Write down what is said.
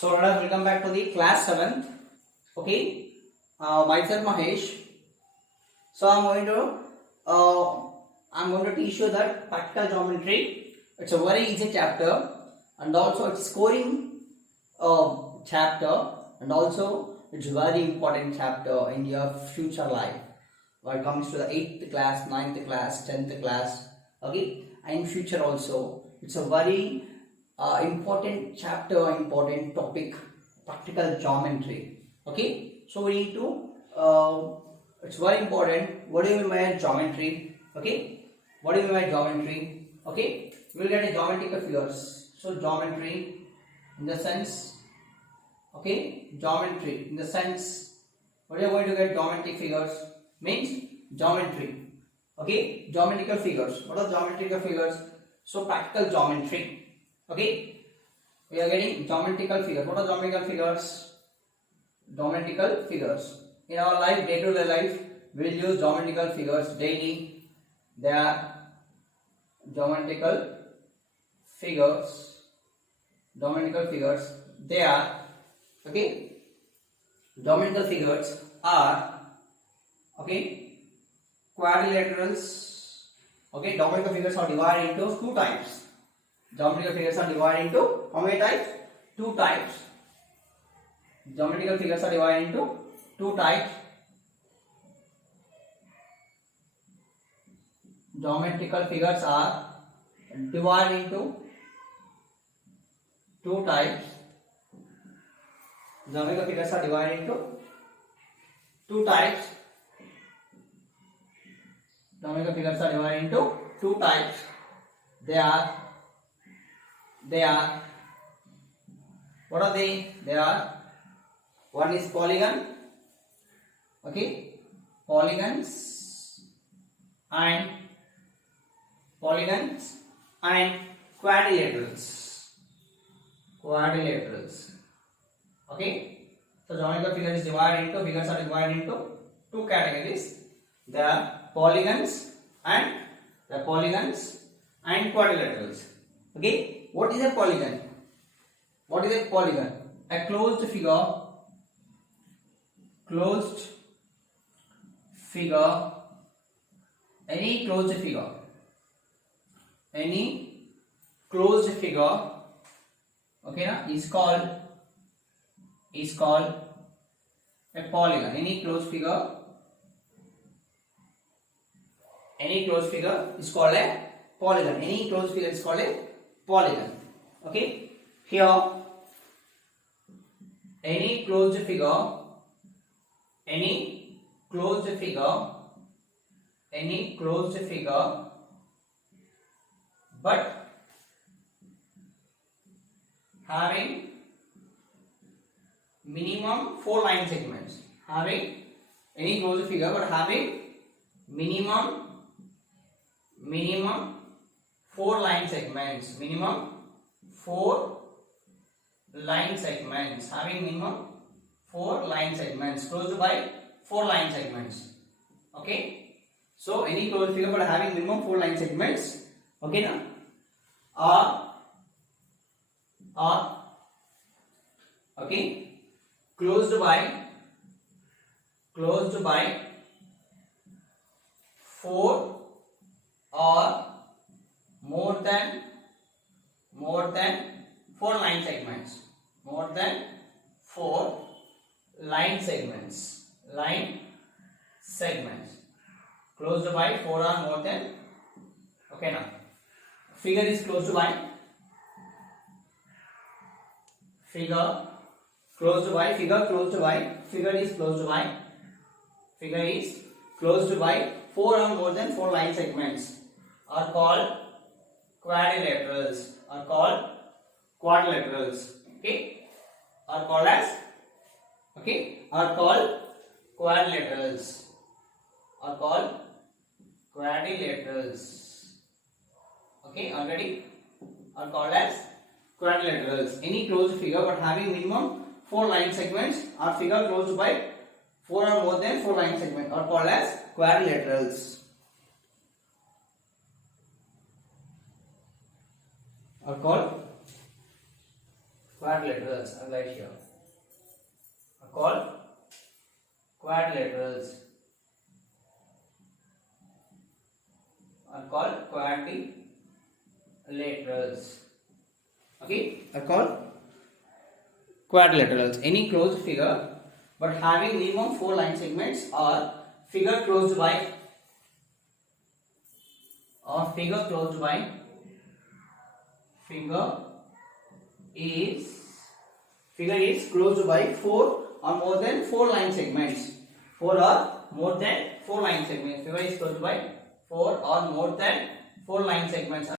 So let us welcome back to the class 7th. Okay, myself Mahesh. So I'm going to teach you that practical geometry. It's a very easy chapter, and also it's scoring chapter, and also it's a very important chapter in your future life. When it comes to the 8th class, 9th class, 10th class, okay, and future also, it's a very important chapter, important topic, practical geometry. Okay, so we need to it's very important. What do you mean by geometry? Okay, what do you mean by geometry? Okay, we will get a geometrical figures. So geometry in the sense, okay, geometry in the sense, what are you going to get? Geometric figures means geometry. Okay, geometrical figures. What are geometrical figures? So practical geometry. Okay, we are getting geometrical figures. What are geometrical figures? Geometrical figures. In our life, day-to-day life, we will use geometrical figures daily. They are geometrical figures. Geometrical figures. They are, okay. Geometrical figures are, okay, quadrilaterals. Okay, geometrical figures are divided into two types. Geometrical figures are divided into how many types? Two types. Geometrical figures are divided into two types. Geometrical figures are divided into two types. Geometrical figures are divided into two types. Geometrical figures are divided into two types. They are what are they? They are, one is polygon, okay, polygons and quadrilaterals. Okay, so geometrical figures are divided into two categories. There are polygons and quadrilaterals. Okay, what is a polygon? What is a polygon? A closed figure, any closed figure, okay, na, is called a polygon. Any closed figure is called a polygon. Any closed figure is called a polygon. Okay, here any closed figure but having minimum 4 line segments. Having any closed figure but having minimum 4 line segments. Minimum 4 line segments. Having minimum 4 line segments. Closed by 4 line segments. Okay. So any closed figure but having minimum 4 line segments. Okay, now are okay, closed by 4 or more than 4 line segments. More than 4 line segments. Closed by 4 or more than. Okay, now figure is closed by figure is closed by 4 or more than 4 line segments are called quadrilaterals. Okay, are called quadrilaterals. Okay, already are called as quadrilaterals. Any closed figure but having minimum 4 line segments or figure closed by 4 or more than 4 line segments are called as quadrilaterals. quadrilaterals are right here. Are called quadrilaterals. Are called quadrilaterals. Okay, are called quadrilaterals. Any closed figure but having minimum 4 line segments or figure closed by figure is closed by 4 or more than 4 line segments. 4 or more than 4 line segments. Figure is closed by 4 or more than 4 line segments.